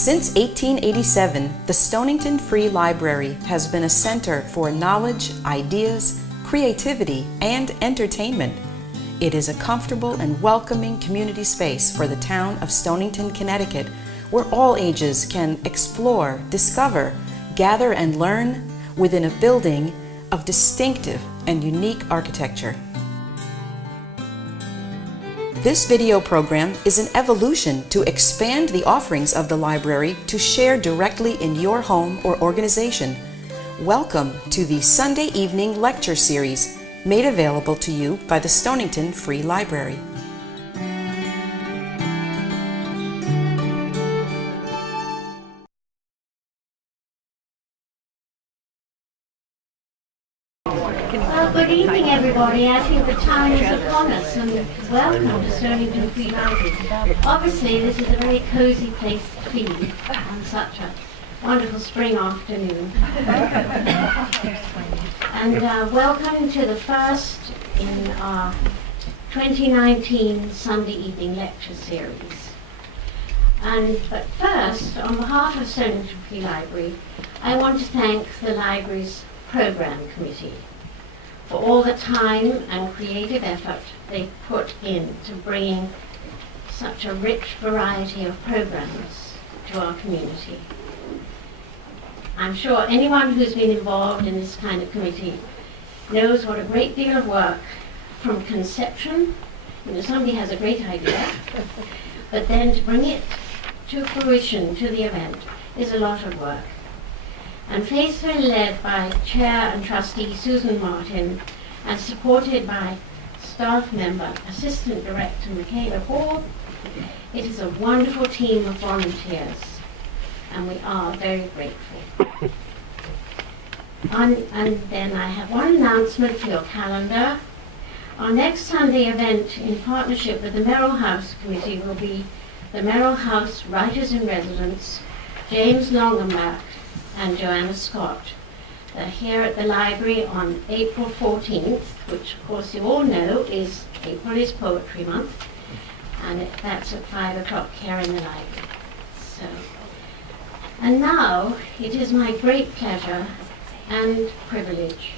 Since 1887, the Stonington Free Library has been a center for knowledge, ideas, creativity, and entertainment. It is a comfortable and welcoming community space for the town of Stonington, Connecticut, where all ages can explore, discover, gather, and learn within a building of distinctive and unique architecture. This video program is an evolution to expand the offerings of the library to share directly in your home or organization. Welcome to the Sunday evening lecture series made available to you by the Stonington Free Library. Good evening, everybody. I think the time is upon us, and welcome to Stonington Free Library. Obviously, this is a very cosy place to be on such a wonderful spring afternoon. And welcome to the first in our 2019 Sunday evening lecture series. But first, on behalf of Stonington Free Library, I want to thank the library's Programme Committee for all the time and creative effort they put into bringing such a rich variety of programs to our community. I'm sure anyone who's been involved in this kind of committee knows what a great deal of work from conception, somebody has a great idea, but then to bring it to fruition, to the event, is a lot of work. And faithfully led by Chair and Trustee Susan Martin and supported by staff member, Assistant Director Michaela Hall, it is a wonderful team of volunteers, and we are very grateful. And then I have one announcement for your calendar. Our next Sunday event in partnership with the Merrill House Committee will be the Merrill House Writers in Residence, James Longenbach and Joanna Scott. They're here at the library on April 14th, which of course you all know is April is Poetry Month, and that's at 5 o'clock here in the library. And now it is my great pleasure and privilege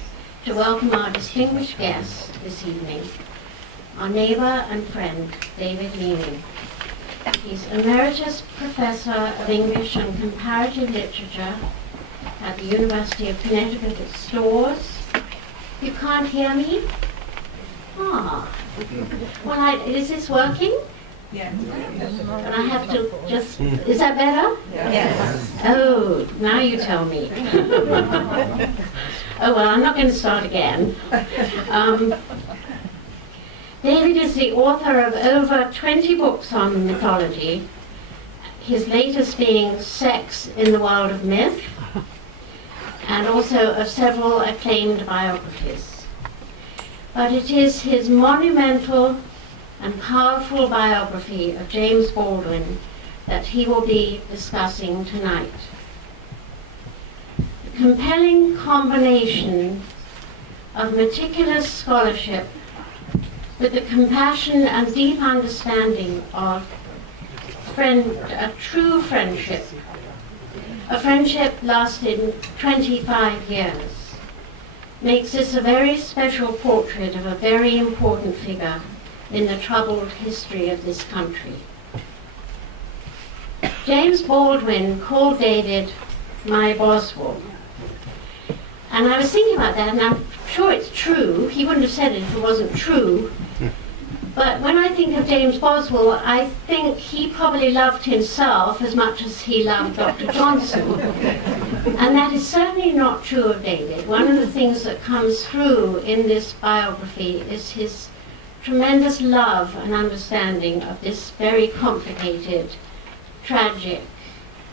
to welcome our distinguished guest this evening, our neighbor and friend, David Leeming. He's Emeritus Professor of English and Comparative Literature at the University of Connecticut at Storrs. You can't hear me? Well, is this working? Yes. And I have to just, is that better? Yes. Oh, now you tell me. Oh, well, I'm not going to start again. David is the author of over 20 books on mythology, his latest being Sex in the World of Myth, and also of several acclaimed biographies. But it is his monumental and powerful biography of James Baldwin that he will be discussing tonight. The compelling combination of meticulous scholarship with the compassion and deep understanding of a true friendship, a friendship lasting 25 years, makes this a very special portrait of a very important figure in the troubled history of this country. James Baldwin called David my Boswell. And I was thinking about that, and I'm sure it's true. He wouldn't have said it if it wasn't true. But when I think of James Boswell, I think he probably loved himself as much as he loved Dr. Johnson. And that is certainly not true of David. One of the things that comes through in this biography is his tremendous love and understanding of this very complicated, tragic,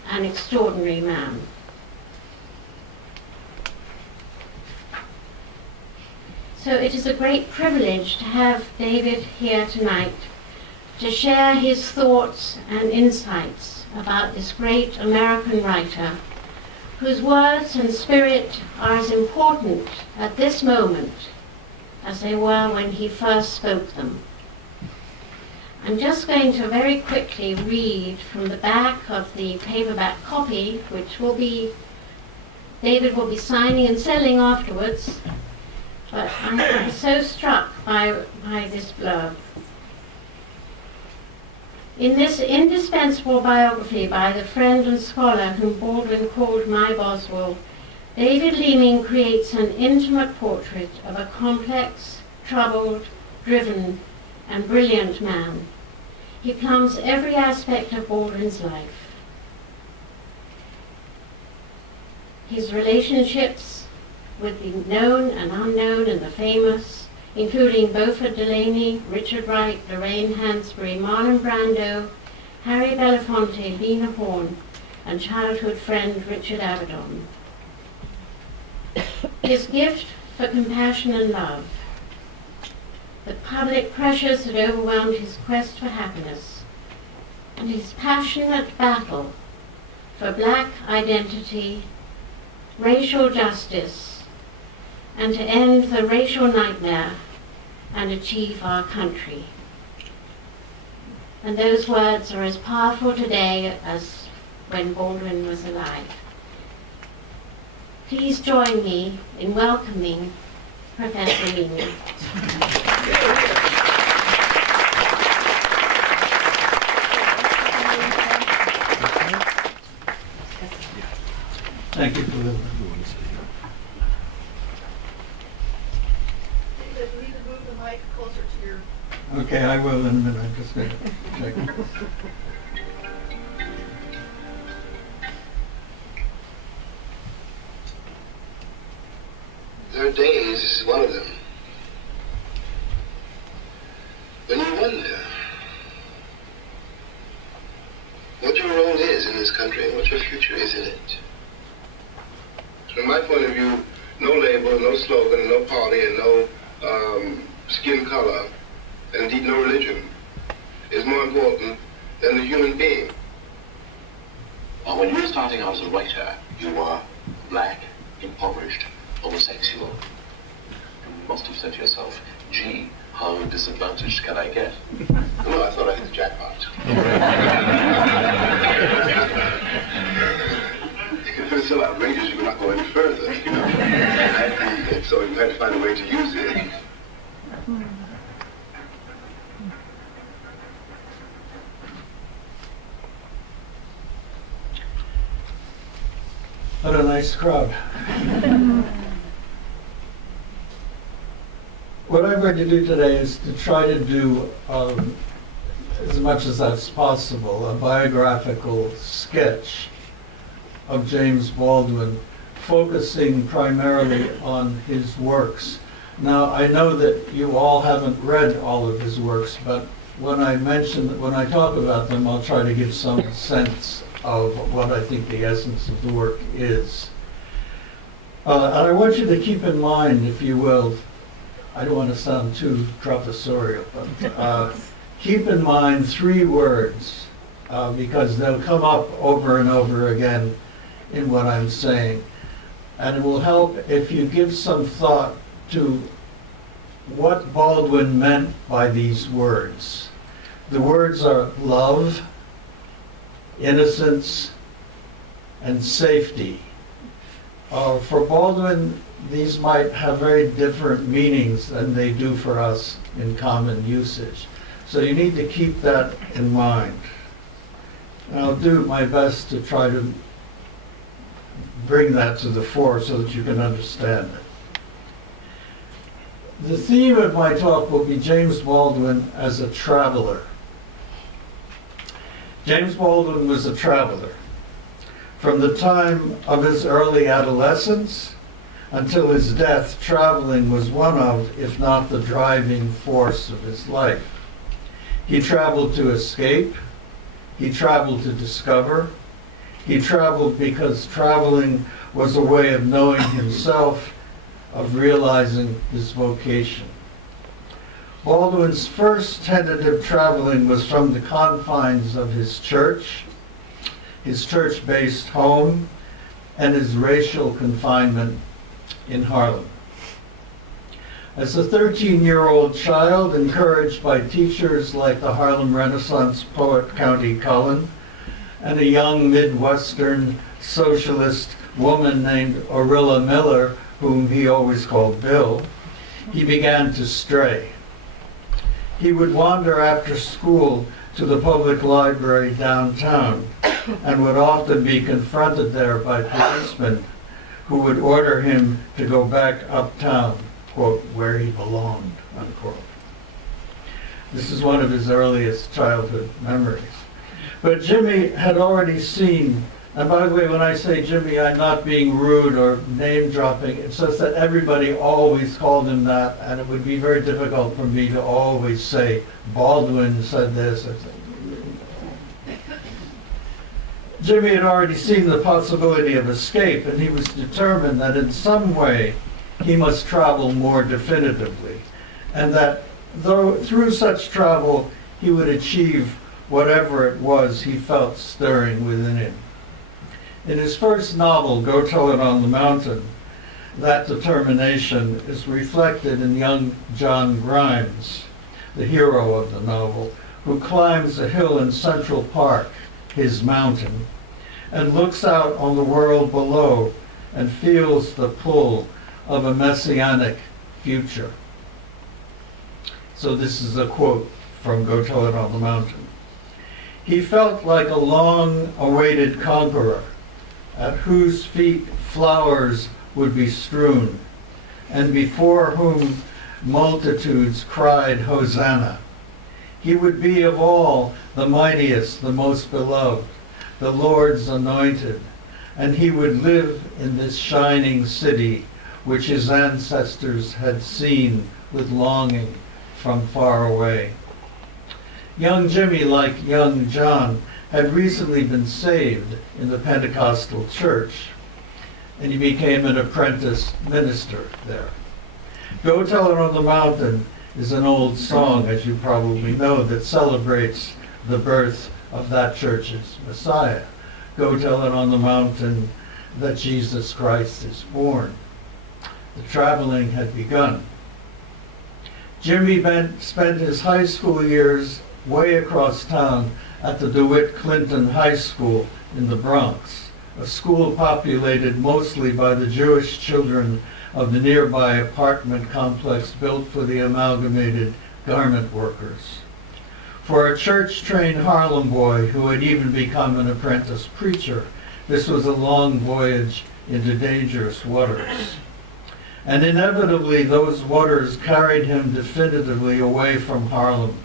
and extraordinary man. So it is a great privilege to have David here tonight to share his thoughts and insights about this great American writer whose words and spirit are as important at this moment as they were when he first spoke them. I'm just going to very quickly read from the back of the paperback copy, which David will be signing and selling afterwards. But I was so struck by this blurb. In this indispensable biography by the friend and scholar whom Baldwin called my Boswell, David Leeming creates an intimate portrait of a complex, troubled, driven, and brilliant man. He plumbs every aspect of Baldwin's life. His relationships with the known and unknown and the famous, including Buford the Lady, Richard Wright, Lorraine Hansberry, Marlon Brando, Harry Belafonte, Lena Horne, and childhood friend Richard Avedon. His gift for compassion and love, the public pressures that overwhelmed his quest for happiness, and his passionate battle for black identity, racial justice, and to end the racial nightmare and achieve our country. And those words are as powerful today as when Baldwin was alive. Please join me in welcoming Professor Leeming. Thank you for the. David, you need to move the mic closer to your. Okay, I will in a minute. I'm just going to check. There are days, this is one of them, when you wonder what your role is in this country and what your future is in it. From my point of view, no label, no slogan, no party, and no skin color, and indeed no religion, is more important than the human being. Now, when you were starting out as a writer, you were black, impoverished, homosexual. You must have said to yourself, gee, how disadvantaged can I get? No, I thought I hit the jackpot. If it's so outrageous, you cannot go any further, you know. And so you had to find a way to use it. What a nice crowd. What I'm going to do today is to try to do, as much as that's possible, a biographical sketch of James Baldwin, focusing primarily on his works. Now, I know that you all haven't read all of his works, but when I talk about them, I'll try to give some sense of what I think the essence of the work is. And I want you to keep in mind, if you will, I don't want to sound too professorial, but keep in mind three words, because they'll come up over and over again in what I'm saying. And it will help if you give some thought to what Baldwin meant by these words. The words are love, innocence, and safety. For Baldwin, these might have very different meanings than they do for us in common usage. So you need to keep that in mind. And I'll do my best to try to bring that to the fore so that you can understand it. The theme of my talk will be James Baldwin as a traveler. James Baldwin was a traveler. From the time of his early adolescence until his death, traveling was one of, if not the driving force of his life. He traveled to escape. He traveled to discover. He traveled because traveling was a way of knowing himself, of realizing his vocation. Baldwin's first tentative traveling was from the confines of his church-based home, and his racial confinement in Harlem. As a 13-year-old child, encouraged by teachers like the Harlem Renaissance poet Countee Cullen and a young Midwestern socialist woman named Orilla Miller, whom he always called Bill, he began to stray. He would wander after school to the public library downtown and would often be confronted there by policemen who would order him to go back uptown, quote, where he belonged, unquote. This is one of his earliest childhood memories. But Jimmy had already seen, and by the way, when I say Jimmy, I'm not being rude or name-dropping. It's just that everybody always called him that, and it would be very difficult for me to always say, Baldwin said this. Jimmy had already seen the possibility of escape, and he was determined that in some way he must travel more definitively, and that through such travel he would achieve whatever it was he felt stirring within him. In his first novel, Go Tell It on the Mountain, that determination is reflected in young John Grimes, the hero of the novel, who climbs a hill in Central Park, his mountain, and looks out on the world below and feels the pull of a messianic future. So this is a quote from Go Tell It on the Mountain. He felt like a long-awaited conqueror, at whose feet flowers would be strewn, and before whom multitudes cried Hosanna. He would be of all the mightiest, the most beloved, the Lord's anointed, and he would live in this shining city which his ancestors had seen with longing from far away. Young Jimmy, like young John, had recently been saved in the Pentecostal church, and he became an apprentice minister there. Go Tell It on the Mountain is an old song, as you probably know, that celebrates the birth of that church's Messiah. Go tell it on the mountain that Jesus Christ is born. The traveling had begun. Jimmy spent his high school years way across town at the DeWitt Clinton High School in the Bronx, a school populated mostly by the Jewish children of the nearby apartment complex built for the amalgamated garment workers. For a church-trained Harlem boy who had even become an apprentice preacher, this was a long voyage into dangerous waters. And inevitably, those waters carried him definitively away from Harlem,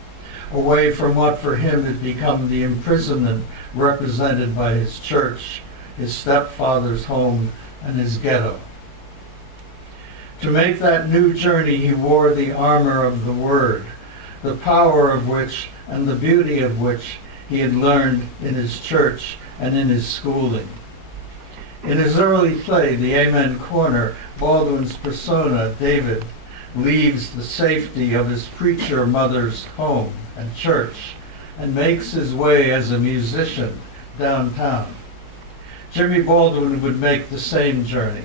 away from what for him had become the imprisonment represented by his church, his stepfather's home, and his ghetto. To make that new journey, he wore the armor of the Word, the power of which and the beauty of which he had learned in his church and in his schooling. In his early play, The Amen Corner, Baldwin's persona, David, leaves the safety of his preacher mother's home and church and makes his way as a musician downtown. Jimmy Baldwin would make the same journey,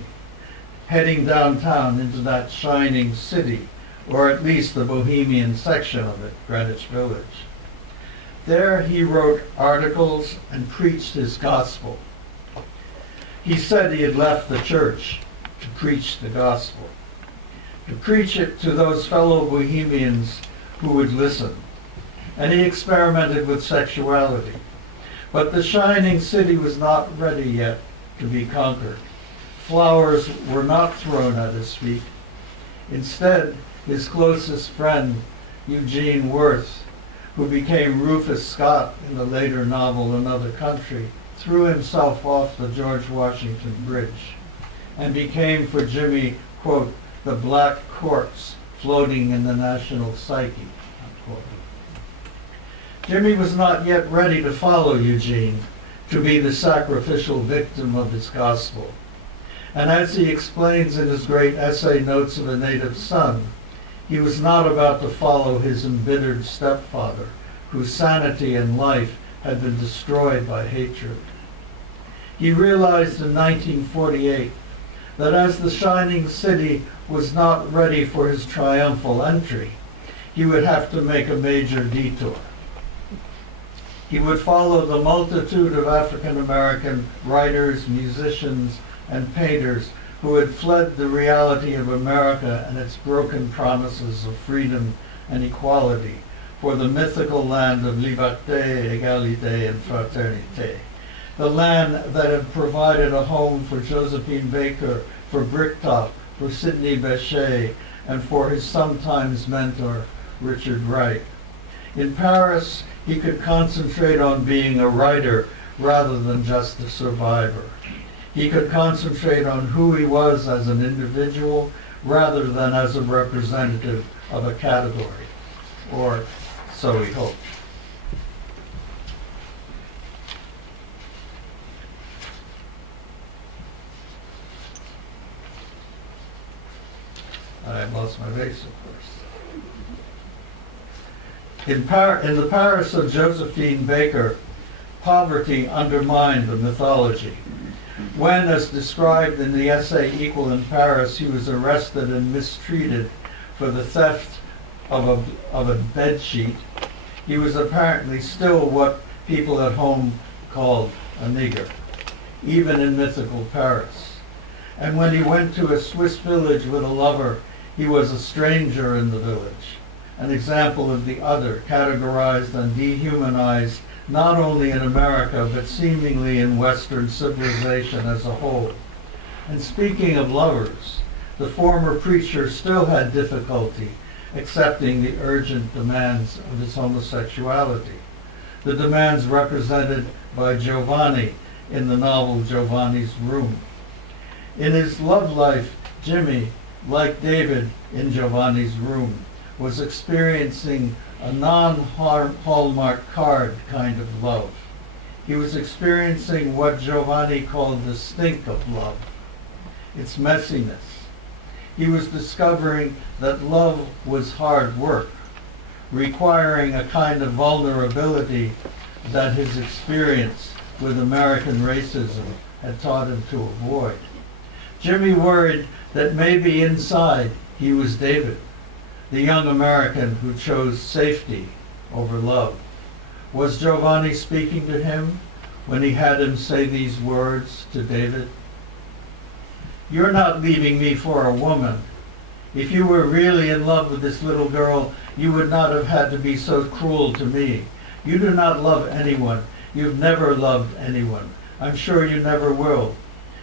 heading downtown into that shining city, or at least the bohemian section of it, Greenwich Village. There he wrote articles and preached his gospel. He said he had left the church to preach the gospel, to preach it to those fellow bohemians who would listen. And he experimented with sexuality. But the shining city was not ready yet to be conquered. Flowers were not thrown at his feet. Instead, his closest friend, Eugene Worth, who became Rufus Scott in the later novel Another Country, threw himself off the George Washington Bridge and became for Jimmy, quote, the black corpse floating in the national psyche, unquote. Jimmy was not yet ready to follow Eugene, to be the sacrificial victim of his gospel. And as he explains in his great essay, Notes of a Native Son, he was not about to follow his embittered stepfather, whose sanity and life had been destroyed by hatred. He realized in 1948 that as the shining city was not ready for his triumphal entry, he would have to make a major detour. He would follow the multitude of African American writers, musicians, and painters who had fled the reality of America and its broken promises of freedom and equality for the mythical land of liberté, égalité, and fraternité. The land that had provided a home for Josephine Baker, for Bricktop, for Sidney Bechet, and for his sometimes mentor, Richard Wright. In Paris, he could concentrate on being a writer rather than just a survivor. He could concentrate on who he was as an individual rather than as a representative of a category, or so he hoped. I lost my base, of course. In the Paris of Josephine Baker, poverty undermined the mythology. When, as described in the essay Equal in Paris, he was arrested and mistreated for the theft of a bedsheet, he was apparently still what people at home called a nigger, even in mythical Paris. And when he went to a Swiss village with a lover, he was a stranger in the village, an example of the other, categorized and dehumanized not only in America, but seemingly in Western civilization as a whole. And speaking of lovers, the former preacher still had difficulty accepting the urgent demands of his homosexuality, the demands represented by Giovanni in the novel Giovanni's Room. In his love life, Jimmy, like David in Giovanni's Room, was experiencing a non-Hallmark card kind of love. He was experiencing what Giovanni called the stink of love, its messiness. He was discovering that love was hard work, requiring a kind of vulnerability that his experience with American racism had taught him to avoid. Jimmy worried that maybe inside he was David, the young American who chose safety over love. Was Giovanni speaking to him when he had him say these words to David? "You're not leaving me for a woman. If you were really in love with this little girl, you would not have had to be so cruel to me. You do not love anyone. You've never loved anyone. I'm sure you never will.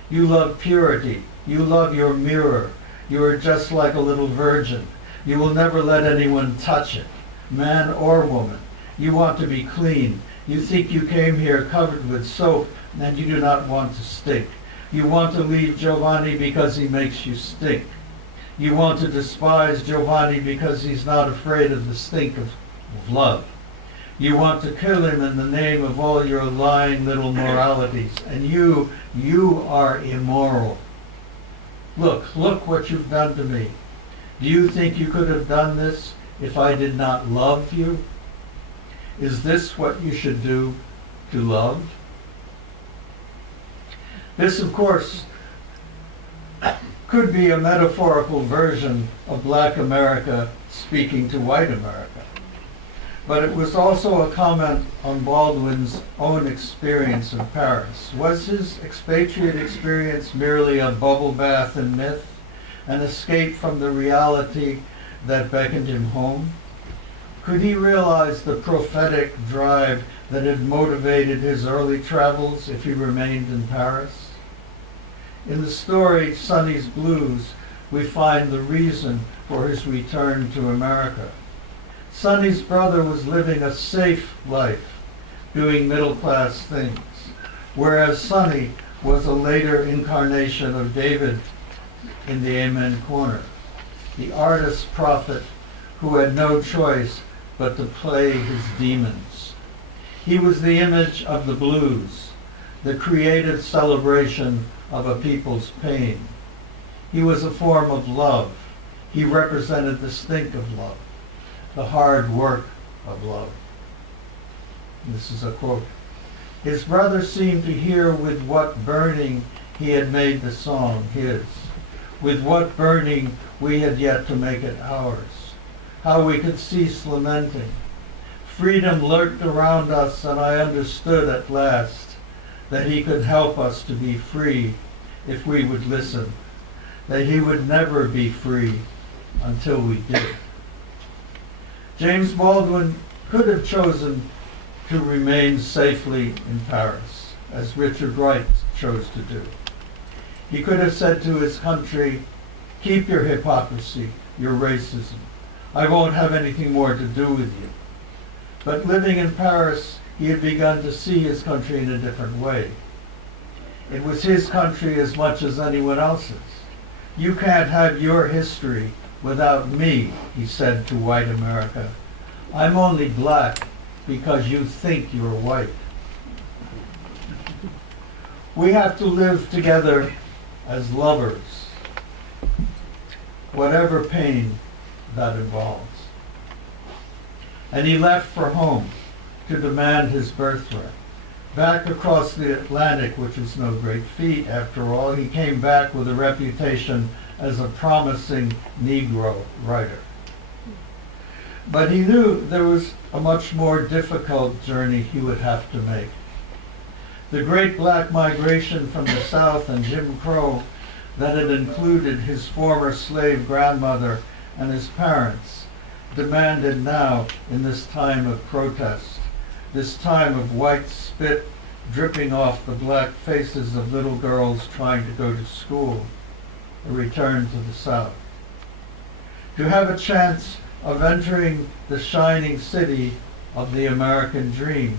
You love purity. You love your mirror. You are just like a little virgin. You will never let anyone touch it, man or woman. You want to be clean. You think you came here covered with soap and you do not want to stink. You want to leave Giovanni because he makes you stink. You want to despise Giovanni because he's not afraid of the stink of love. You want to kill him in the name of all your lying little moralities. And you are immoral. Look what you've done to me. Do you think you could have done this if I did not love you? Is this what you should do to love?" This, of course, could be a metaphorical version of Black America speaking to white America. But it was also a comment on Baldwin's own experience in Paris. Was his expatriate experience merely a bubble bath in myth, an escape from the reality that beckoned him home? Could he realize the prophetic drive that had motivated his early travels if he remained in Paris? In the story Sonnys Blues, we find the reason for his return to America. Sonny's brother was living a safe life, doing middle-class things, whereas Sonny was a later incarnation of David in the Amen Corner, the artist prophet who had no choice but to play his demons. He was the image of the blues, the creative celebration of a people's pain. He was a form of love. He represented the stink of love, the hard work of love. This is a quote. His brother seemed to hear with what burning he had made the song his. With what burning we had yet to make it ours. How we could cease lamenting. Freedom lurked around us, and I understood at last that he could help us to be free if we would listen, that he would never be free until we did. James Baldwin could have chosen to remain safely in Paris, as Richard Wright chose to do. He could have said to his country, keep your hypocrisy, your racism. I won't have anything more to do with you. But living in Paris, he had begun to see his country in a different way. It was his country as much as anyone else's. You can't have your history without me, he said to white America. I'm only black because you think you're white. We have to live together as lovers, whatever pain that involves. And he left for home to demand his birthright. Back across the Atlantic, which was no great feat after all, he came back with a reputation as a promising Negro writer. But he knew there was a much more difficult journey he would have to make. The great black migration from the South and Jim Crow that had included his former slave grandmother and his parents demanded now, in this time of protest, this time of white spit dripping off the black faces of little girls trying to go to school, a return to the South. To have a chance of entering the shining city of the American dream,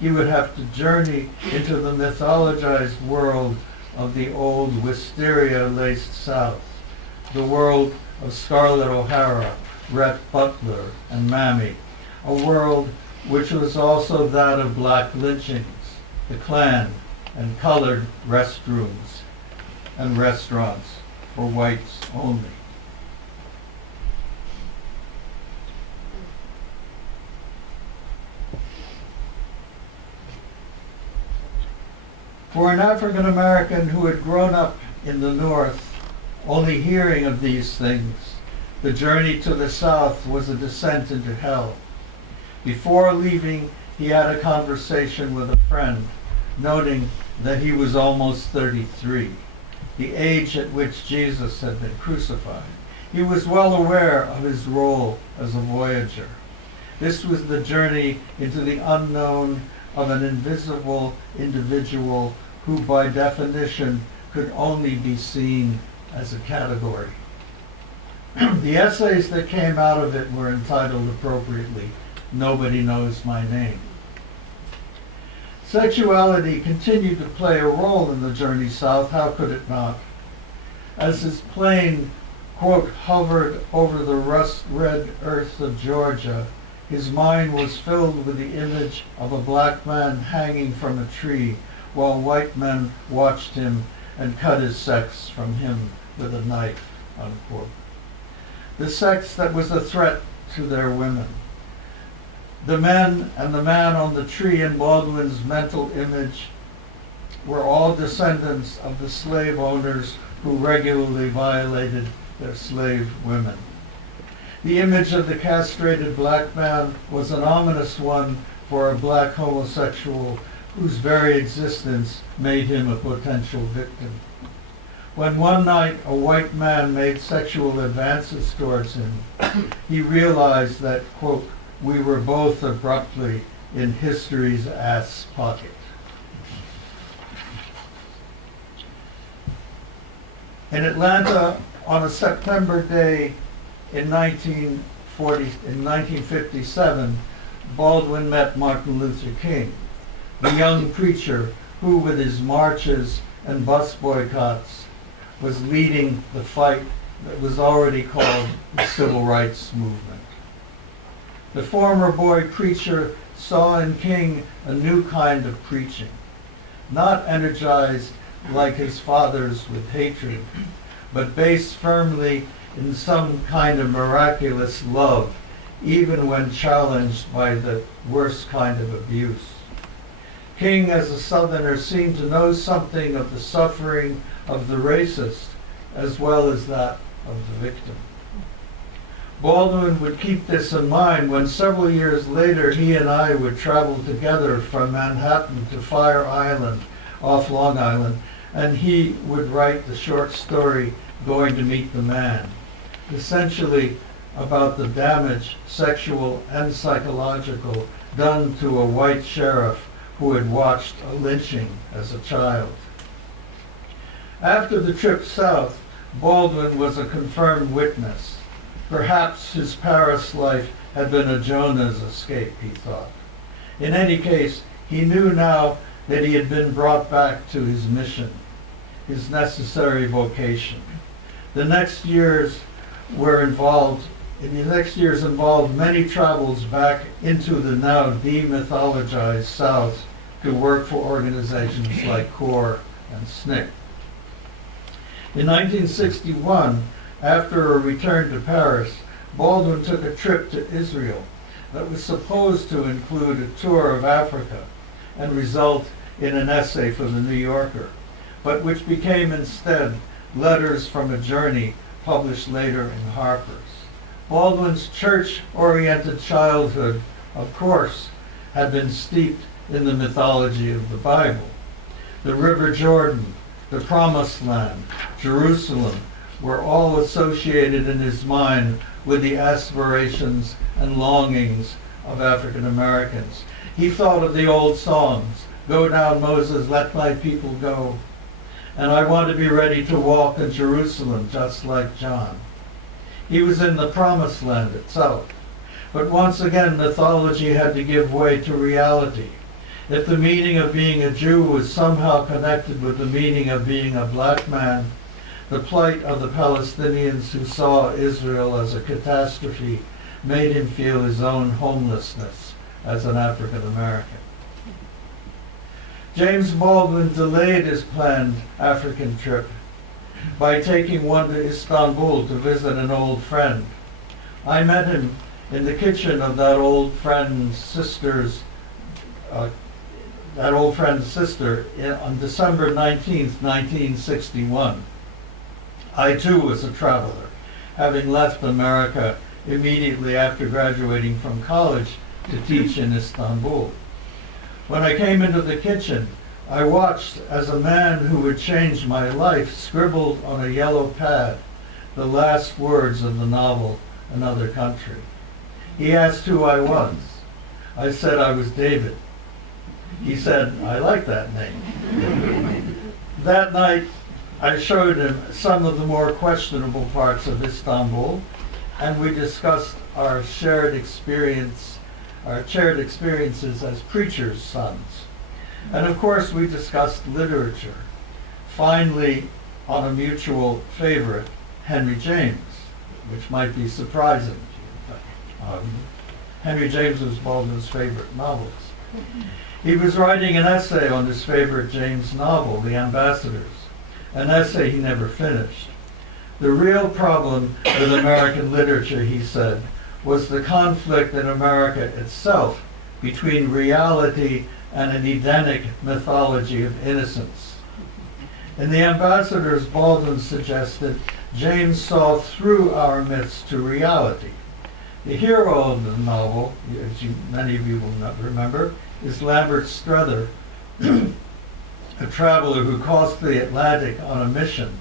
he would have to journey into the mythologized world of the old wisteria-laced South, the world of Scarlett O'Hara, Rhett Butler, and Mammy, a world which was also that of black lynchings, the Klan, and colored restrooms and restaurants for whites only. For an African American who had grown up in the North, only hearing of these things, the journey to the South was a descent into hell. Before leaving, he had a conversation with a friend, noting that he was almost 33, the age at which Jesus had been crucified. He was well aware of his role as a voyager. This was the journey into the unknown of an invisible individual who by definition could only be seen as a category. The essays that came out of it were entitled appropriately, Nobody Knows My Name. Sexuality continued to play a role in the journey south, how could it not? As his plane, quote, hovered over the rust-red earth of Georgia, his mind was filled with the image of a black man hanging from a tree while white men watched him and cut his sex from him with a knife, unquote. The sex that was a threat to their women. The men and the man on the tree in Baldwin's mental image were all descendants of the slave owners who regularly violated their slave women. The image of the castrated black man was an ominous one for a black homosexual whose very existence made him a potential victim. When one night a white man made sexual advances towards him, he realized that, quote, we were both abruptly in history's ass pocket. In Atlanta, on a September day in 1957, Baldwin met Martin Luther King, the young preacher who, with his marches and bus boycotts, was leading the fight that was already called the Civil Rights Movement. The former boy preacher saw in King a new kind of preaching, not energized like his father's with hatred, but based firmly in some kind of miraculous love, even when challenged by the worst kind of abuse. King, as a Southerner, seemed to know something of the suffering of the racist as well as that of the victim. Baldwin would keep this in mind when several years later he and I would travel together from Manhattan to Fire Island off Long Island, and he would write the short story Going to Meet the Man, essentially about the damage, sexual and psychological, done to a white sheriff who had watched a lynching as a child. After the trip south, Baldwin was a confirmed witness. Perhaps his Paris life had been a Jonah's escape, he thought. In any case, he knew now that he had been brought back to his mission, his necessary vocation. The next years involved many travels back into the now demythologized South to work for organizations like CORE and SNCC. In 1961, after a return to Paris, Baldwin took a trip to Israel that was supposed to include a tour of Africa and result in an essay for the New Yorker, but which became instead Letters from a Journey, published later in Harper's. Baldwin's church-oriented childhood, of course, had been steeped in the mythology of the Bible. The River Jordan, the Promised Land, Jerusalem, were all associated in his mind with the aspirations and longings of African Americans. He thought of the old songs, "Go down, Moses, let my people go," and "I want to be ready to walk in Jerusalem just like John." He was in the Promised Land itself. But once again, mythology had to give way to reality. If the meaning of being a Jew was somehow connected with the meaning of being a black man, the plight of the Palestinians who saw Israel as a catastrophe made him feel his own homelessness as an African American. James Baldwin delayed his planned African trip by taking one to Istanbul to visit an old friend. I met him in the kitchen of that old friend's sister on December 19th, 1961. I too was a traveler, having left America immediately after graduating from college to teach in Istanbul. When I came into the kitchen, I watched as a man who would change my life scribbled on a yellow pad the last words of the novel Another Country. He asked who I was. I said I was David. He said, "I like that name." That night, I showed him some of the more questionable parts of Istanbul, and we discussed our shared experiences as preachers' sons. And of course, we discussed literature, finally on a mutual favorite, Henry James, which might be surprising to you. Henry James was Baldwin's favorite novelist. He was writing an essay on his favorite James novel, The Ambassadors, an essay he never finished. The real problem with American literature, he said, was the conflict in America itself between reality and an Edenic mythology of innocence. In The Ambassadors, Baldwin suggested James saw through our myths to reality. The hero of the novel, as many of you will not remember, is Lambert Strother, a traveler who crossed the Atlantic on a mission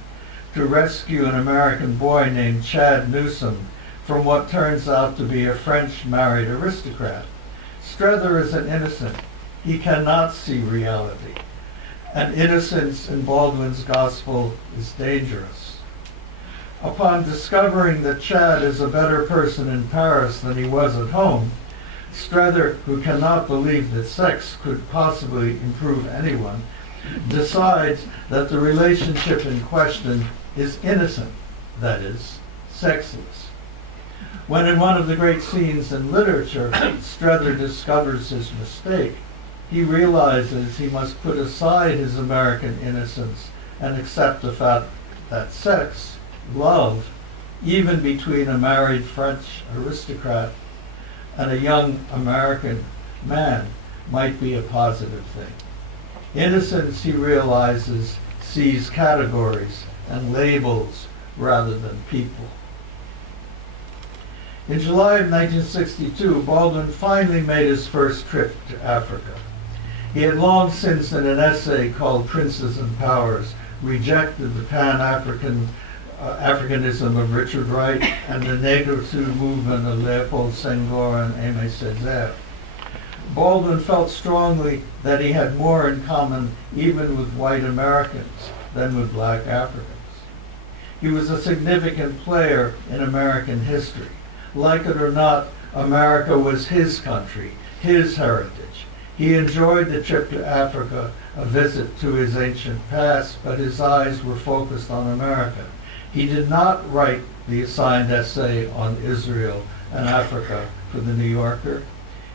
to rescue an American boy named Chad Newsom from what turns out to be a French married aristocrat. Strother is an innocent. He cannot see reality. And innocence in Baldwin's gospel is dangerous. Upon discovering that Chad is a better person in Paris than he was at home, Strother, who cannot believe that sex could possibly improve anyone, decides that the relationship in question is innocent, that is, sexless. When in one of the great scenes in literature, Strother discovers his mistake, he realizes he must put aside his American innocence and accept the fact that sex, love, even between a married French aristocrat and a young American man, might be a positive thing. Innocence, he realizes, sees categories and labels rather than people. In July of 1962, Baldwin finally made his first trip to Africa. He had long since, in an essay called Princes and Powers, rejected the Pan-Africanism of Richard Wright and the Negritude movement of Leopold Senghor and Aimé Césaire. Baldwin felt strongly that he had more in common even with white Americans than with black Africans. He was a significant player in American history. Like it or not, America was his country, his heritage. He enjoyed the trip to Africa, a visit to his ancient past, but his eyes were focused on America. He did not write the assigned essay on Israel and Africa for the New Yorker.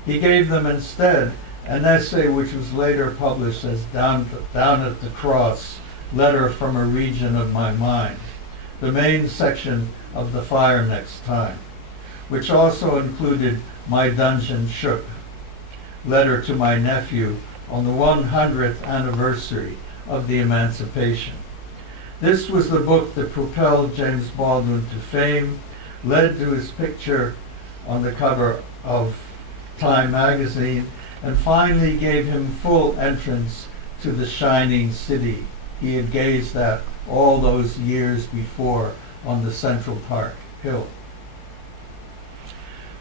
He gave them instead an essay which was later published as Down at the Cross, Letter from a Region of My Mind, the main section of The Fire Next Time, which also included My Dungeon Shook, Letter to My Nephew on the 100th anniversary of the Emancipation. This was the book that propelled James Baldwin to fame, led to his picture on the cover of Time magazine, and finally gave him full entrance to the shining city he had gazed at all those years before on the Central Park Hill.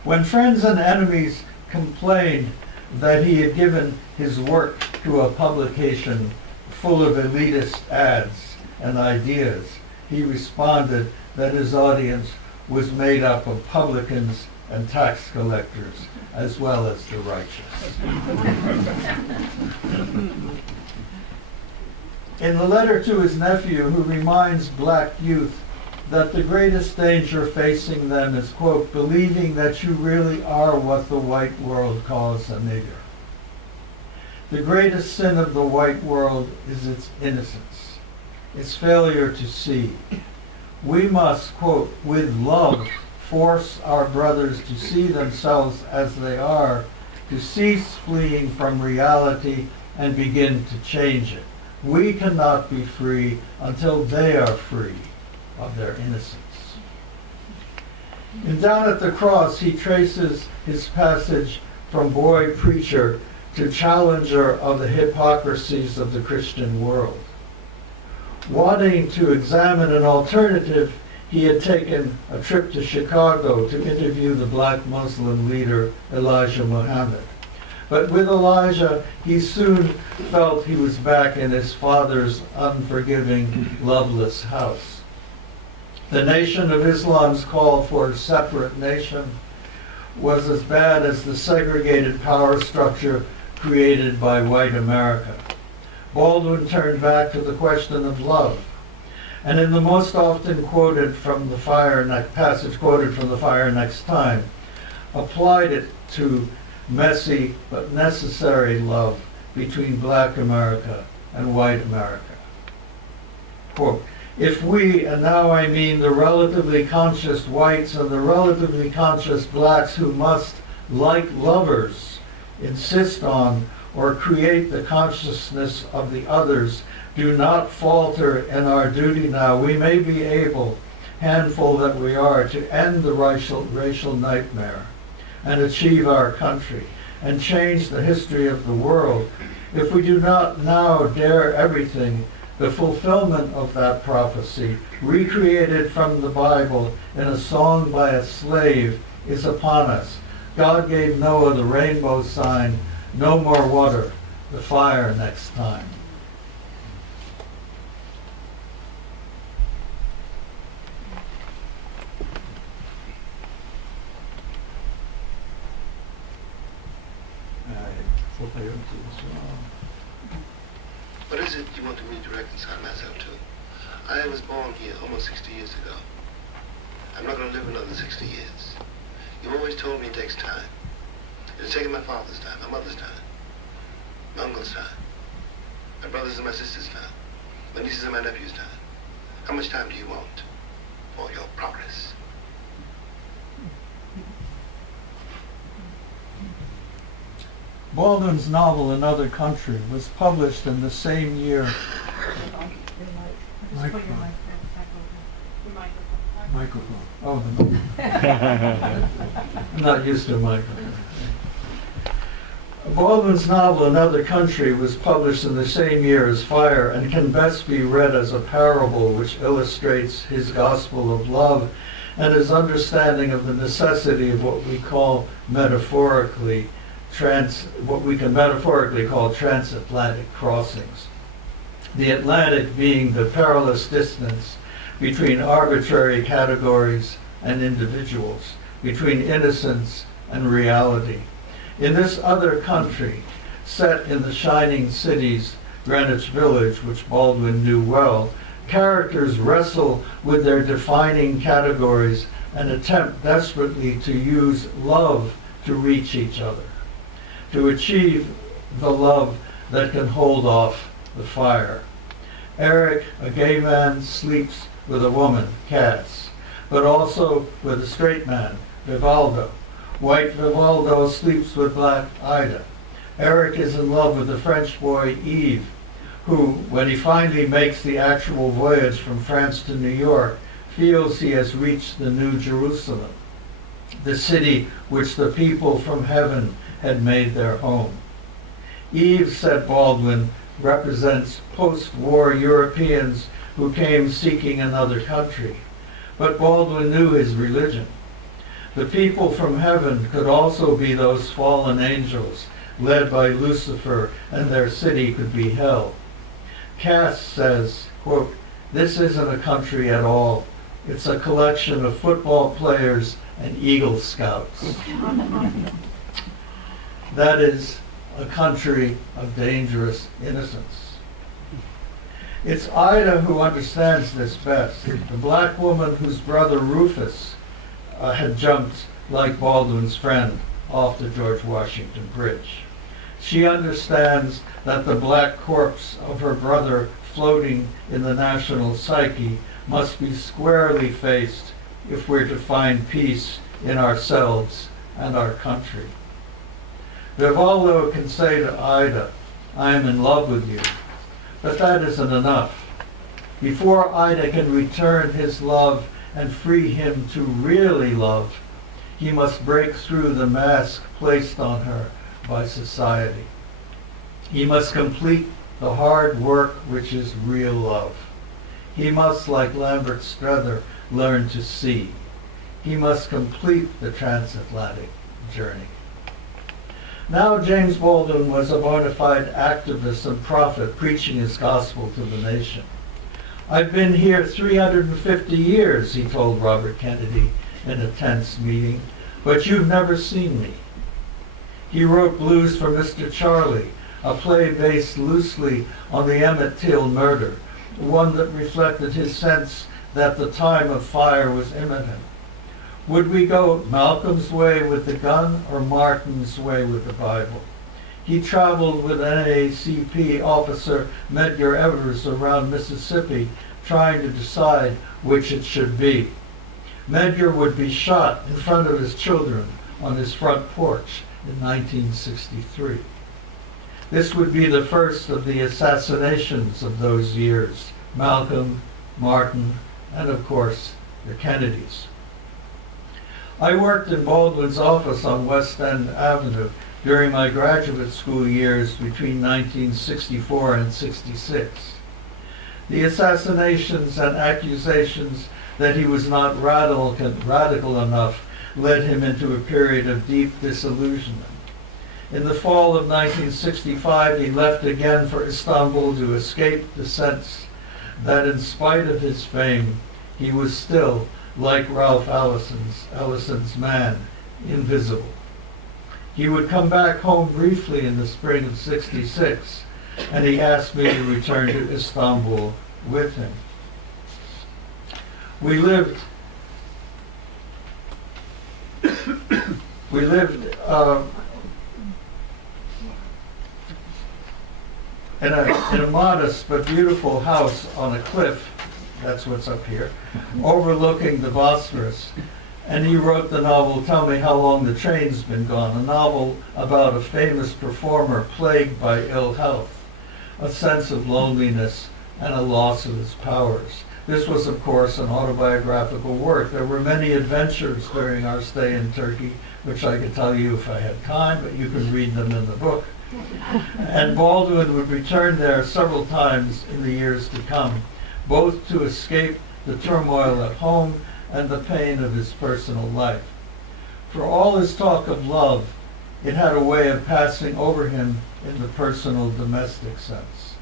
When friends and enemies complained that he had given his work to a publication full of elitist ads and ideas, he responded that his audience was made up of publicans and tax collectors, as well as the righteous. In the letter to his nephew, who reminds black youth that the greatest danger facing them is, quote, believing that you really are what the white world calls a nigger. The greatest sin of the white world is its innocence, its failure to see. We must, quote, with love, force our brothers to see themselves as they are, to cease fleeing from reality and begin to change it. We cannot be free until they are free of their innocence. In Down at the Cross, he traces his passage from boy preacher to challenger of the hypocrisies of the Christian world. Wanting to examine an alternative, he had taken a trip to Chicago to interview the black Muslim leader Elijah Muhammad. But with Elijah, he soon felt he was back in his father's unforgiving, loveless house. The Nation of Islam's call for a separate nation was as bad as the segregated power structure created by white America. Baldwin turned back to the question of love, and in the most often quoted from the passage quoted from The Fire Next Time, applied it to messy but necessary love between black America and white America. Quote, if we, and now I mean the relatively conscious whites and the relatively conscious blacks who must, like lovers, insist on or create the consciousness of the others, do not falter in our duty now, we may be able, handful that we are, to end the racial nightmare and achieve our country and change the history of the world. If we do not now dare everything, the fulfillment of that prophecy, recreated from the Bible in a song by a slave, is upon us. God gave Noah the rainbow sign, no more water, the fire next time. What is it you want me to reconcile myself to? I was born here almost 60 years ago. I'm not going to live another 60 years. You've always told me it takes time. It's taken my father's time, my mother's time, my uncle's time, my brother's and my sister's time, my nieces and my nephew's time. How much time do you want for your progress? Baldwin's novel Another Country was published in the same year. Microphone. Oh, the I'm not used to a microphone. Baldwin's novel Another Country was published in the same year as Fire and can best be read as a parable which illustrates his gospel of love and his understanding of the necessity of what we call metaphorically what we can metaphorically call transatlantic crossings. The Atlantic being the perilous distance between arbitrary categories and individuals, between innocence and reality. In this other country, set in the shining cities, Greenwich Village, which Baldwin knew well, characters wrestle with their defining categories and attempt desperately to use love to reach each other, to achieve the love that can hold off the fire. Eric, a gay man, sleeps with a woman, Cass, but also with a straight man, Vivaldo. White Vivaldo sleeps with black Ida. Eric is in love with the French boy Yves, who, when he finally makes the actual voyage from France to New York, feels he has reached the New Jerusalem, the city which the people from heaven had made their home. Yves, said Baldwin, represents post-war Europeans who came seeking another country. But Baldwin knew his religion. The people from heaven could also be those fallen angels led by Lucifer, and their city could be hell. Cass says, quote, "This isn't a country at all. It's a collection of football players and Eagle Scouts." That is a country of dangerous innocence. It's Ida who understands this best, the black woman whose brother Rufus had jumped, like Baldwin's friend, off the George Washington Bridge. She understands that the black corpse of her brother floating in the national psyche must be squarely faced if we're to find peace in ourselves and our country. Vivaldo can say to Ida, "I am in love with you," but that isn't enough. Before Ida can return his love and free him to really love, he must break through the mask placed on her by society. He must complete the hard work which is real love. He must, like Lambert Strether, learn to see. He must complete the transatlantic journey. Now James Baldwin was a bona fide activist and prophet preaching his gospel to the nation. "I've been here 350 years, he told Robert Kennedy in a tense meeting, "but you've never seen me." He wrote Blues for Mr. Charlie, a play based loosely on the Emmett Till murder, one that reflected his sense that the time of fire was imminent. Would we go Malcolm's way with the gun or Martin's way with the Bible? He traveled with NAACP officer Medgar Evers around Mississippi trying to decide which it should be. Medgar would be shot in front of his children on his front porch in 1963. This would be the first of the assassinations of those years, Malcolm, Martin, and of course, the Kennedys. I worked in Baldwin's office on West End Avenue during my graduate school years between 1964 and 66. The assassinations and accusations that he was not radical enough led him into a period of deep disillusionment. In the fall of 1965, he left again for Istanbul to escape the sense that in spite of his fame, he was still, like Ralph Ellison's man, invisible. He would come back home briefly in the spring of '66, and he asked me to return to Istanbul with him. We lived in a modest but beautiful house on a cliff, that's what's up here, overlooking the Bosphorus. And he wrote the novel Tell Me How Long the Train's Been Gone, a novel about a famous performer plagued by ill health, a sense of loneliness, and a loss of his powers. This was, of course, an autobiographical work. There were many adventures during our stay in Turkey, which I could tell you if I had time, but you can read them in the book. And Baldwin would return there several times in the years to come, both to escape the turmoil at home and the pain of his personal life. For all his talk of love, it had a way of passing over him in the personal domestic sense.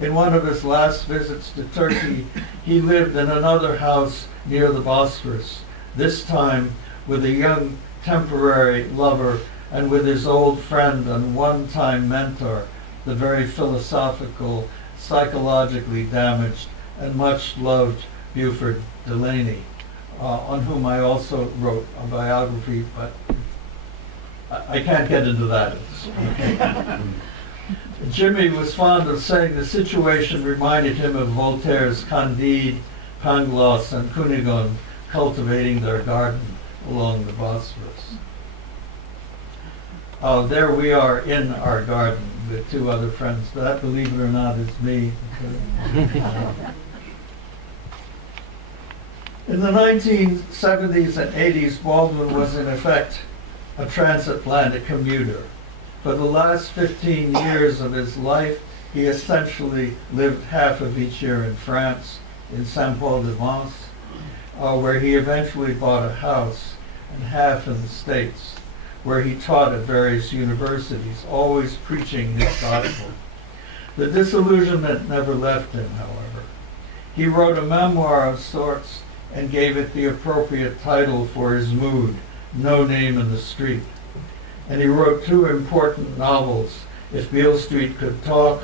In one of his last visits to Turkey, he lived in another house near the Bosphorus, this time with a young temporary lover and with his old friend and one-time mentor, the very philosophical, psychologically damaged, and much-loved Buford the Lady, on whom I also wrote a biography, but I can't get into that at this point. Jimmy was fond of saying the situation reminded him of Voltaire's Candide, Pangloss, and Cunegonde cultivating their garden along the Bosphorus. There we are in our garden with two other friends. That, believe it or not, is me. In the 1970s and 80s, Baldwin was in effect a transatlantic commuter. For the last 15 years of his life, he essentially lived half of each year in France, in Saint-Paul-de-Vence, where he eventually bought a house, and half in the States, where he taught at various universities, always preaching his gospel. The disillusionment never left him, however. He wrote a memoir of sorts and gave it the appropriate title for his mood, No Name in the Street. And he wrote two important novels, If Beale Street Could Talk.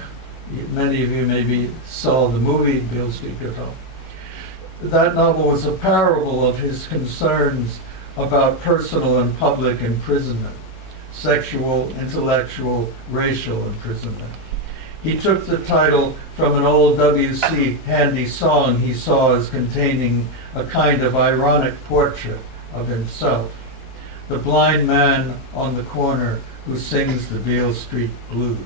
Many of you maybe saw the movie Beale Street Could Talk. That novel was a parable of his concerns about personal and public imprisonment, sexual, intellectual, racial imprisonment. He took the title from an old W.C. Handy song he saw as containing a kind of ironic portrait of himself, the blind man on the corner who sings the Beale Street Blues.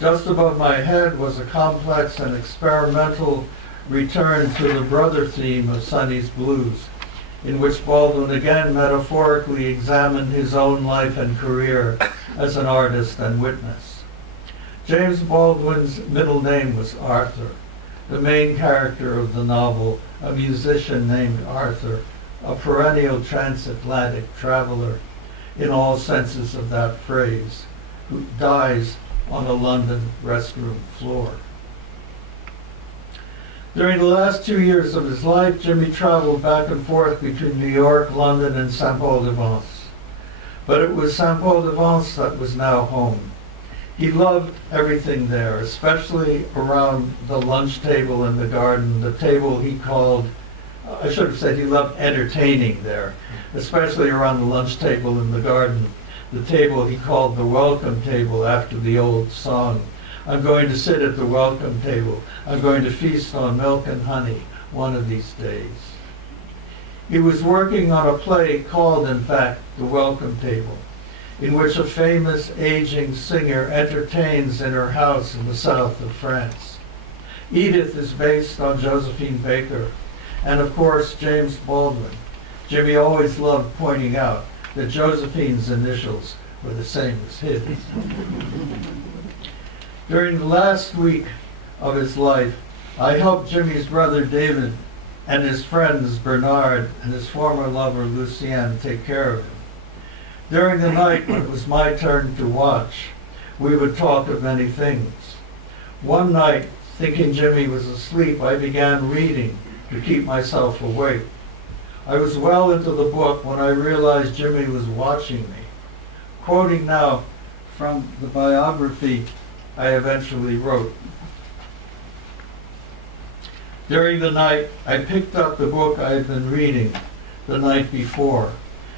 Just above my head was a complex and experimental return to the brother theme of Sonnys Blues, in which Baldwin again metaphorically examined his own life and career as an artist and witness. James Baldwin's middle name was Arthur. The main character of the novel, a musician named Arthur, a perennial transatlantic traveler in all senses of that phrase, who dies on a London restroom floor. During the last 2 years of his life, Jimmy traveled back and forth between New York, London, and Saint-Paul-de-Vence. But it was Saint-Paul-de-Vence that was now home. He loved everything there, especially around the lunch table in the garden, the table he called, I should have said he loved entertaining there, especially around the lunch table in the garden, the table he called the welcome table after the old song. I'm going to sit at the welcome table. I'm going to feast on milk and honey one of these days. He was working on a play called, in fact, The Welcome Table, in which a famous aging singer entertains in her house in the south of France. Edith is based on Josephine Baker, and of course James Baldwin. Jimmy always loved pointing out that Josephine's initials were the same as his. During the last week of his life, I helped Jimmy's brother David and his friends Bernard and his former lover Lucienne take care of him. During the night, when it was my turn to watch, we would talk of many things. One night, thinking Jimmy was asleep, I began reading to keep myself awake. I was well into the book when I realized Jimmy was watching me. Quoting now from the biography I eventually wrote. During the night, I picked up the book I had been reading the night before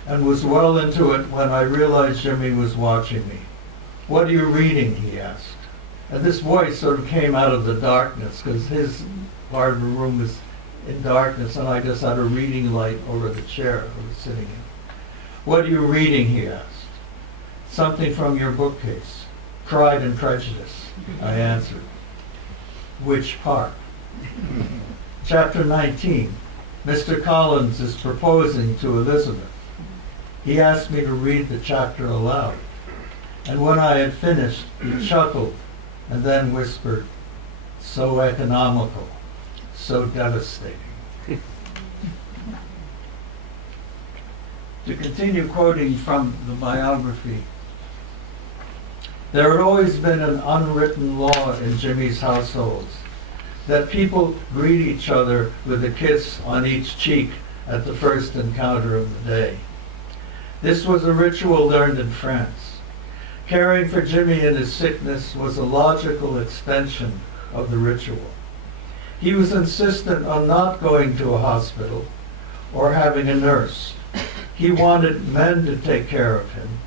and was well into it when I realized Jimmy was watching me. What are you reading? He asked. And this voice sort of came out of the darkness because his part of the room was in darkness, and I just had a reading light over the chair I was sitting in. "What are you reading?" he asked. "Something from your bookcase. Pride and Prejudice," I answered. "Which part?" "Chapter 19. Mr. Collins is proposing to Elizabeth. He asked me to read the chapter aloud. And when I had finished, he chuckled and then whispered, 'So economical, so devastating.'" To continue quoting from the biography, "There had always been an unwritten law in Jimmy's households that people greet each other with a kiss on each cheek at the first encounter of the day. This was a ritual learned in France. Caring for Jimmy in his sickness was a logical extension of the ritual. He was insistent on not going to a hospital or having a nurse. He wanted men to take care of him,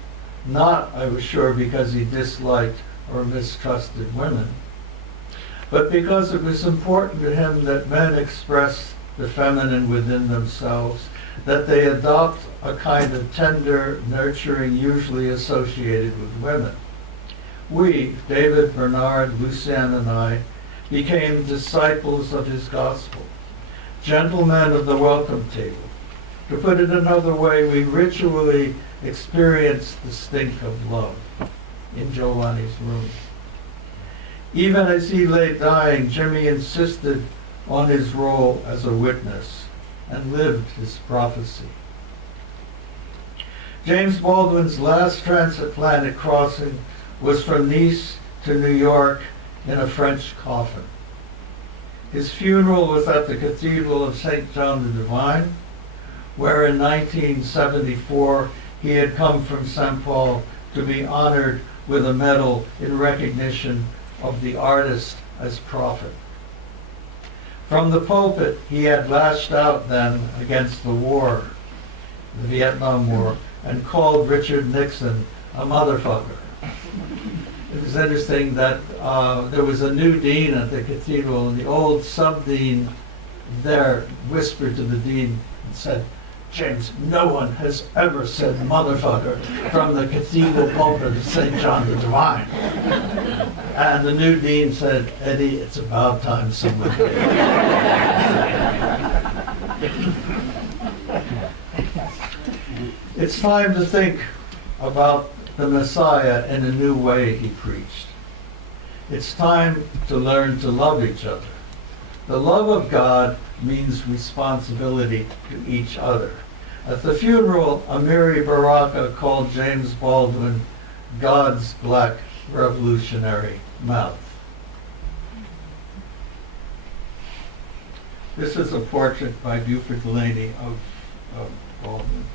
not, I was sure, because he disliked or mistrusted women, but because it was important to him that men express the feminine within themselves, that they adopt a kind of tender nurturing usually associated with women. We, David, Bernard, Lucien, and I, became disciples of his gospel, gentlemen of the welcome table. To put it another way, we ritually experienced the stink of love in Giovanni's room. Even as he lay dying, Jimmy insisted on his role as a witness and lived his prophecy. James Baldwin's last transatlantic crossing was from Nice to New York in a French coffin. His funeral was at the Cathedral of St. John the Divine, where in 1974 he had come from St. Paul to be honored with a medal in recognition of the artist as prophet. From the pulpit, he had lashed out then against the war, the Vietnam War, and called Richard Nixon a motherfucker. It was interesting that there was a new dean at the cathedral, and the old sub-dean there whispered to the dean and said, "James, no one has ever said motherfucker from the cathedral pulpit of St. John the Divine." And the new dean said, "Eddie, it's about time someone did." It's time to think about the Messiah in a new way, he preached. It's time to learn to love each other. The love of God means responsibility to each other. At the funeral, Amiri Baraka called James Baldwin God's black revolutionary mouth. This is a portrait by Buford the Lady of Baldwin.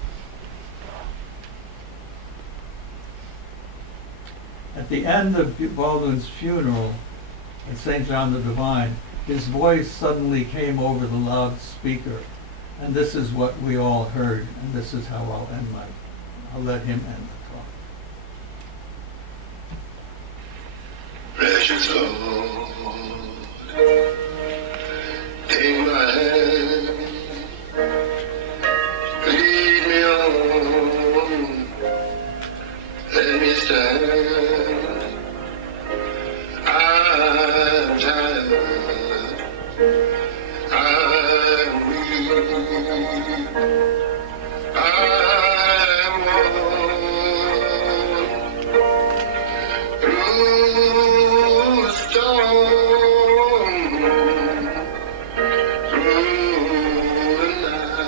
At the end of Baldwin's funeral at St. John the Divine, his voice suddenly came over the loudspeaker, and this is what we all heard, and this is how I'll let him end the talk. Precious Lord, take my hand, lead me on, let me stand. I'm tired, I'm weak, I'm worn through the storm, through the night.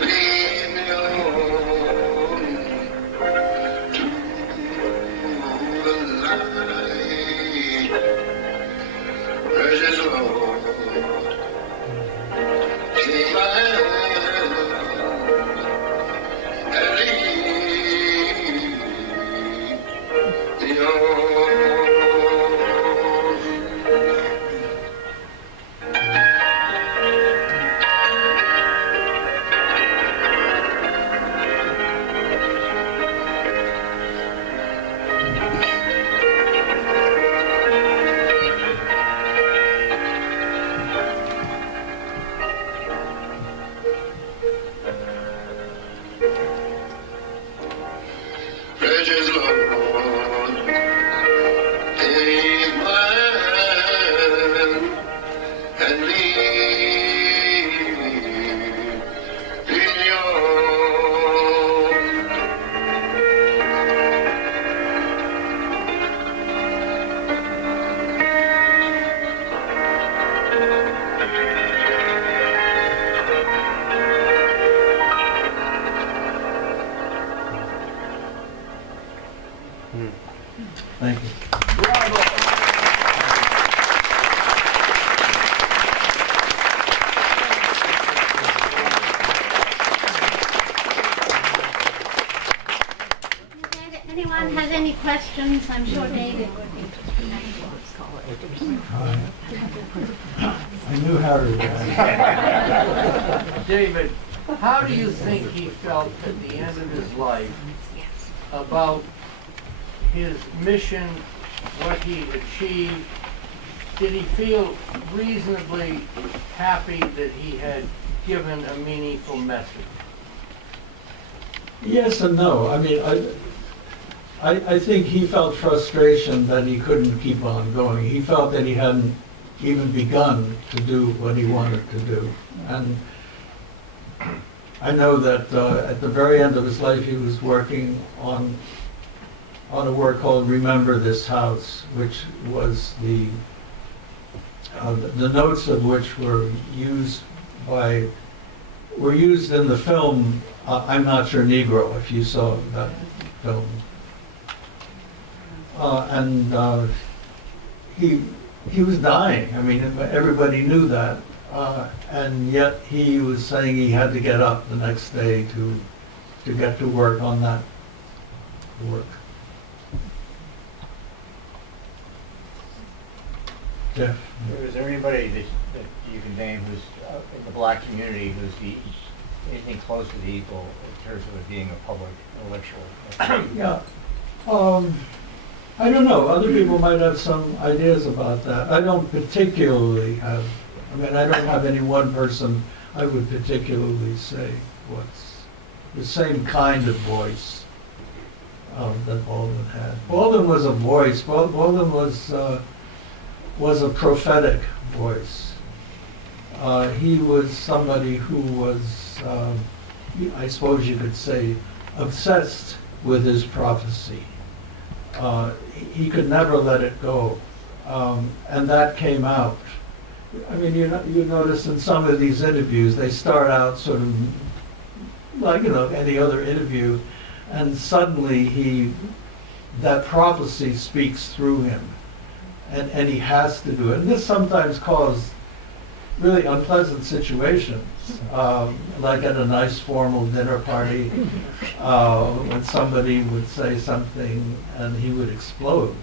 Lead me on to the light. Precious Lord, questions? I'm sure David would be. I knew Harry was. David, how do you think he felt at the end of his life about his mission, what he achieved? Did he feel reasonably happy that he had given a meaningful message? Yes and no. I mean, I think he felt frustration that he couldn't keep on going. He felt that he hadn't even begun to do what he wanted to do. And I know that at the very end of his life, he was working on a work called Remember This House, which was the notes of which were used in the film I'm Not Your Negro, if you saw that film. He was dying. I mean, everybody knew that. And yet he was saying he had to get up the next day to get to work on that work. Jeff? Is there anybody that you can name who's in the black community who's anything close to the equal in terms of it being a public intellectual? Yeah. I don't know. Other people might have some ideas about that. I don't particularly have. I mean, I don't have any one person I would particularly say what's the same kind of voice that Baldwin had. Baldwin was a voice. Baldwin was a prophetic voice. He was somebody who was, I suppose you could say, obsessed with his prophecy. He could never let it go, and that came out. I mean, you notice in some of these interviews, they start out sort of like, any other interview, and suddenly that prophecy speaks through him, and he has to do it. And this sometimes caused really unpleasant situations, like at a nice formal dinner party, when somebody would say something and he would explode,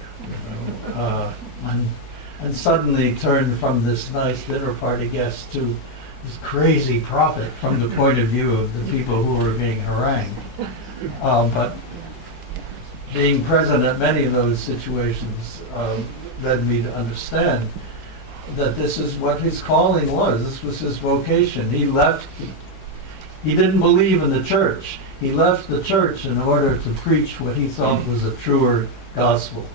and suddenly turn from this nice dinner party guest to this crazy prophet from the point of view of the people who were being harangued. But being present at many of those situations led me to understand that this is what his calling was. This was his vocation. He didn't believe in the church. He left the church in order to preach what he thought was a truer gospel.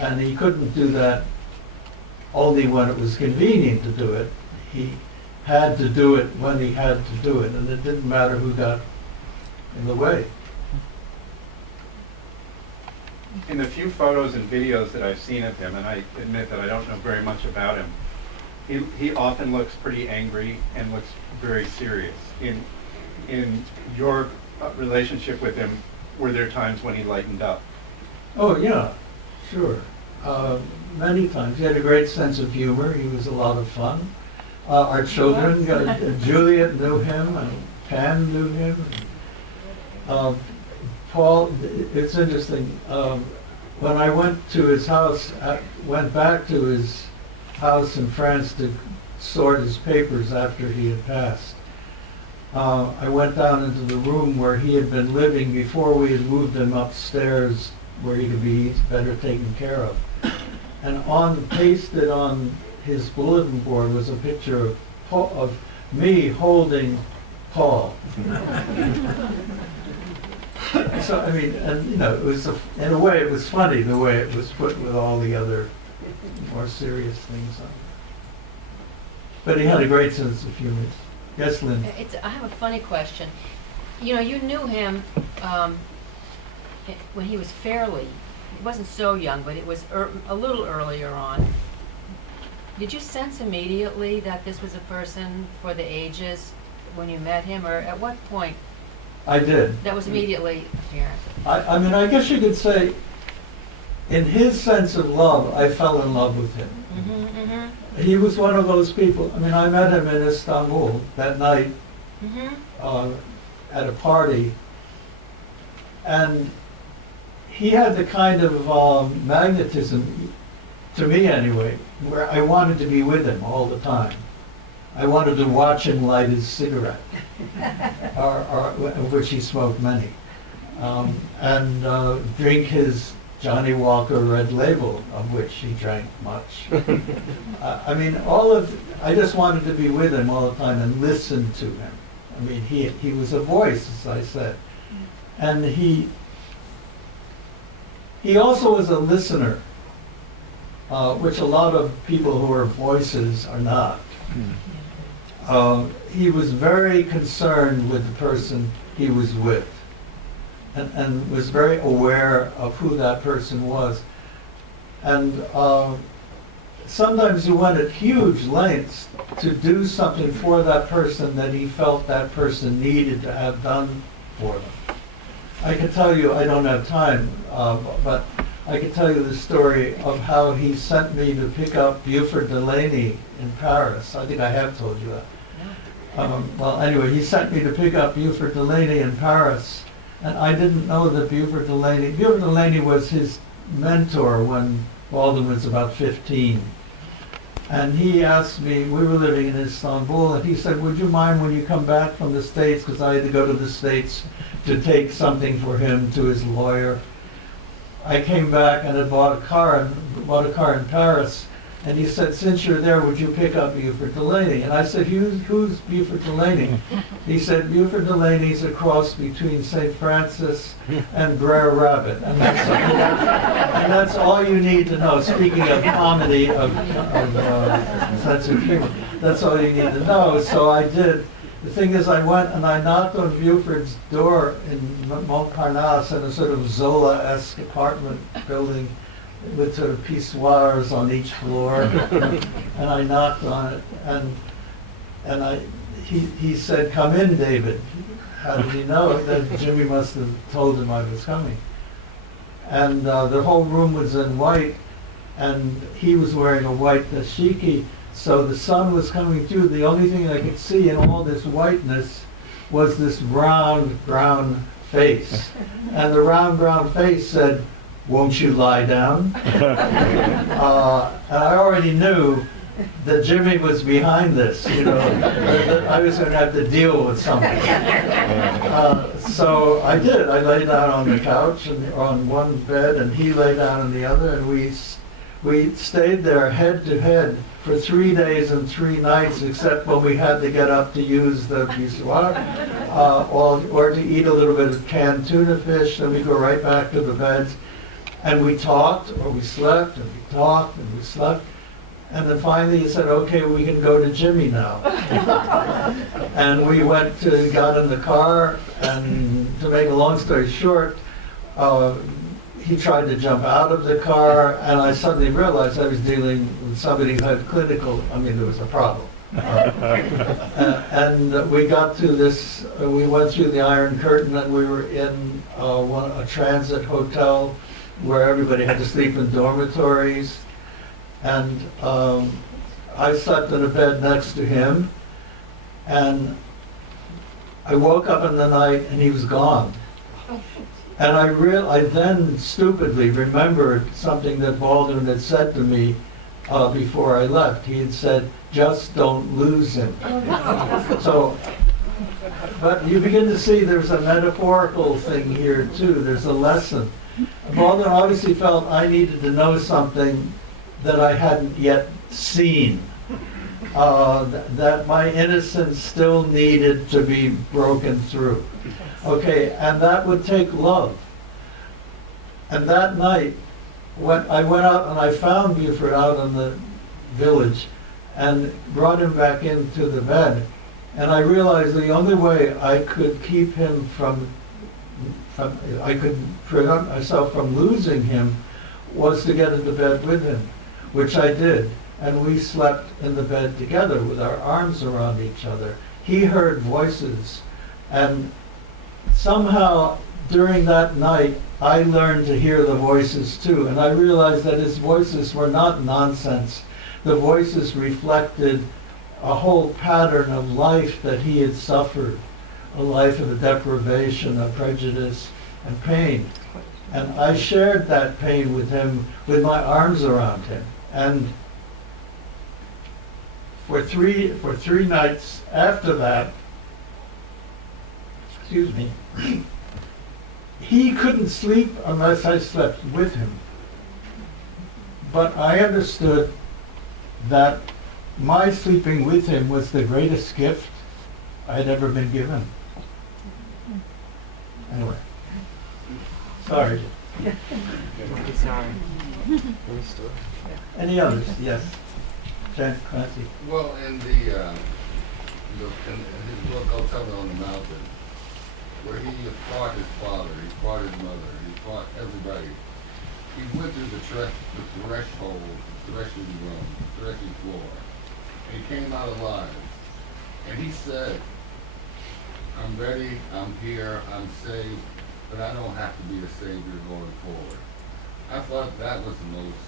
And he couldn't do that only when it was convenient to do it. He had to do it when he had to do it, and it didn't matter who got in the way. In the few photos and videos that I've seen of him, and I admit that I don't know very much about him, he often looks pretty angry and looks very serious. In your relationship with him, were there times when he lightened up? Oh yeah, sure. Many times. He had a great sense of humor. He was a lot of fun. Our children, Juliet knew him, and Pam knew him. Paul, it's interesting. When I went to his house, went back to his house in France to sort his papers after he had passed. I went down into the room where he had been living before we had moved him upstairs where he could be better taken care of. And pasted on his bulletin board was a picture of me holding Paul. So, I mean, and it was, in a way, it was funny the way it was put with all the other more serious things on it. But he had a great sense of humor. Yes, Lynn? I have a funny question. You knew him when he was he wasn't so young, but it was a little earlier on. Did you sense immediately that this was a person for the ages when you met him, or at what point? I did. That was immediately apparent. I mean, I guess you could say, in his sense of love, I fell in love with him. Mm-hmm, mm-hmm. He was one of those people. I mean, I met him in Istanbul that night at a party, and he had the kind of magnetism, to me anyway, where I wanted to be with him all the time. I wanted to watch him light his cigarette, of which he smoked many, and drink his Johnny Walker Red Label, of which he drank much. I mean, I just wanted to be with him all the time and listen to him. I mean, he was a voice, as I said. And he also was a listener, which a lot of people who are voices are not. He was very concerned with the person he was with, and was very aware of who that person was. And sometimes he went at huge lengths to do something for that person that he felt that person needed to have done for them. I could tell you, I don't have time, but I could tell you the story of how he sent me to pick up Buford the Lady in Paris. I think I have told you that. Well, anyway, he sent me to pick up Buford the Lady in Paris, and I didn't know that Buford the Lady was his mentor when Baldwin was about 15. And he asked me, we were living in Istanbul, and he said, would you mind when you come back from the States, because I had to go to the States to take something for him to his lawyer. I came back and had bought a car in Paris, and he said, since you're there, would you pick up Buford the Lady? And I said, who's Buford the Lady? He said, Buford the Lady's a cross between St. Francis and Brer Rabbit. And that's all you need to know. Speaking of comedy, of sense of humor, that's all you need to know. So I did. The thing is, I went and I knocked on Buford's door in Montparnasse, in a sort of Zola-esque apartment building with sort of pissoirs on each floor. And I knocked on it, and he said, come in, David. How did he know? That Jimmy must have told him I was coming. And the whole room was in white, and he was wearing a white dashiki. So the sun was coming through. The only thing I could see in all this whiteness was this round, brown face. And the round, brown face said, won't you lie down? And I already knew that Jimmy was behind this, that I was going to have to deal with something. So I did. I lay down on the couch and on one bed, and he lay down on the other, and we stayed there head to head for 3 days and 3 nights, except when we had to get up to use the pissoir, or to eat a little bit of canned tuna fish, then we go right back to the beds. And we talked, or we slept, and we talked, and we slept. And then finally he said, okay, we can go to Jimmy now. And we got in the car, and to make a long story short, he tried to jump out of the car, and I suddenly realized I was dealing with somebody who had there was a problem. And we got to this, we went through the Iron Curtain, and we were in a transit hotel where everybody had to sleep in dormitories. And I slept in a bed next to him, and I woke up in the night and he was gone. And I then stupidly remembered something that Baldwin had said to me before I left. He had said, just don't lose him. So, but you begin to see there's a metaphorical thing here too. There's a lesson. Baldwin obviously felt I needed to know something that I hadn't yet seen. That my innocence still needed to be broken through. Okay, and that would take love. And that night, when I went out and I found Buford out in the village and brought him back into the bed, and I realized the only way I could keep him I could prevent myself from losing him was to get into bed with him, which I did. And we slept in the bed together with our arms around each other. He heard voices, and somehow during that night I learned to hear the voices too, and I realized that his voices were not nonsense. The voices reflected a whole pattern of life that he had suffered, a life of deprivation, of prejudice and pain. And I shared that pain with him, with my arms around him. And for three nights after that, excuse me, he couldn't sleep unless I slept with him. But I understood that my sleeping with him was the greatest gift I had ever been given. Anyway, sorry. Any others? Yes. James Clancy. Well, in his book, I'll Tell It on the Mountain, where he fought his father, he fought his mother, he fought everybody. He went through the threshold, the threshing room, the threshing floor, and he came out alive. And he said, I'm ready, I'm here, I'm saved, but I don't have to be a savior going forward. I thought that was the most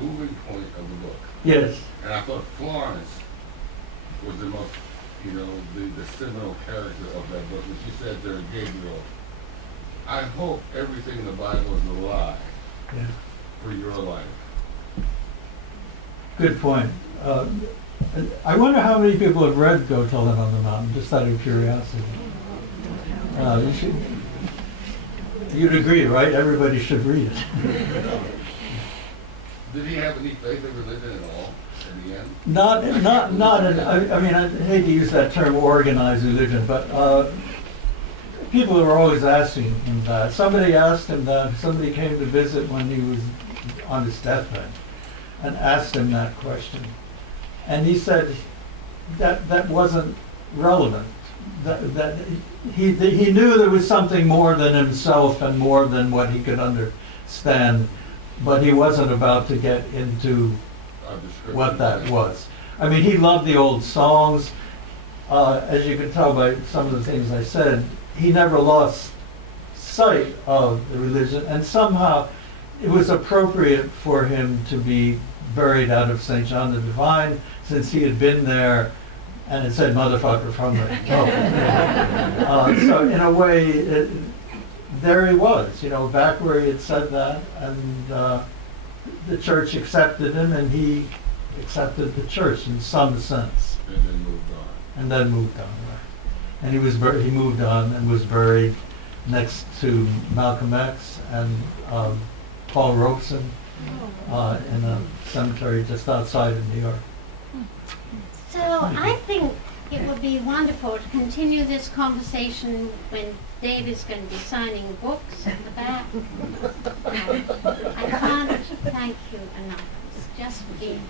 moving point of the book. Yes. And I thought Florence was the most, the seminal character of that book. When she said to Gabriel, I hope everything in the Bible is a lie for your life. Good point. I wonder how many people have read Go Tell It on the Mountain, just out of curiosity. You'd agree, right? Everybody should read it. Did he have any faith in religion at all in the end? I mean, I hate to use that term, organized religion, but people were always asking him that. Somebody asked him that. Somebody came to visit when he was on his deathbed and asked him that question. And he said that wasn't relevant. That he knew there was something more than himself and more than what he could understand, but he wasn't about to get into what that was. I mean, he loved the old songs. As you can tell by some of the things I said, he never lost sight of the religion, and somehow it was appropriate for him to be buried out of St. John the Divine, since he had been there and it said motherfucker from the top. So in a way, there he was, back where he had said that, and the church accepted him, and he accepted the church in some sense. And then moved on. Right. And he moved on and was buried next to Malcolm X and Paul Robeson in a cemetery just outside of New York. So I think it would be wonderful to continue this conversation when Dave is going to be signing books at the back. I can't thank you enough. It's just been.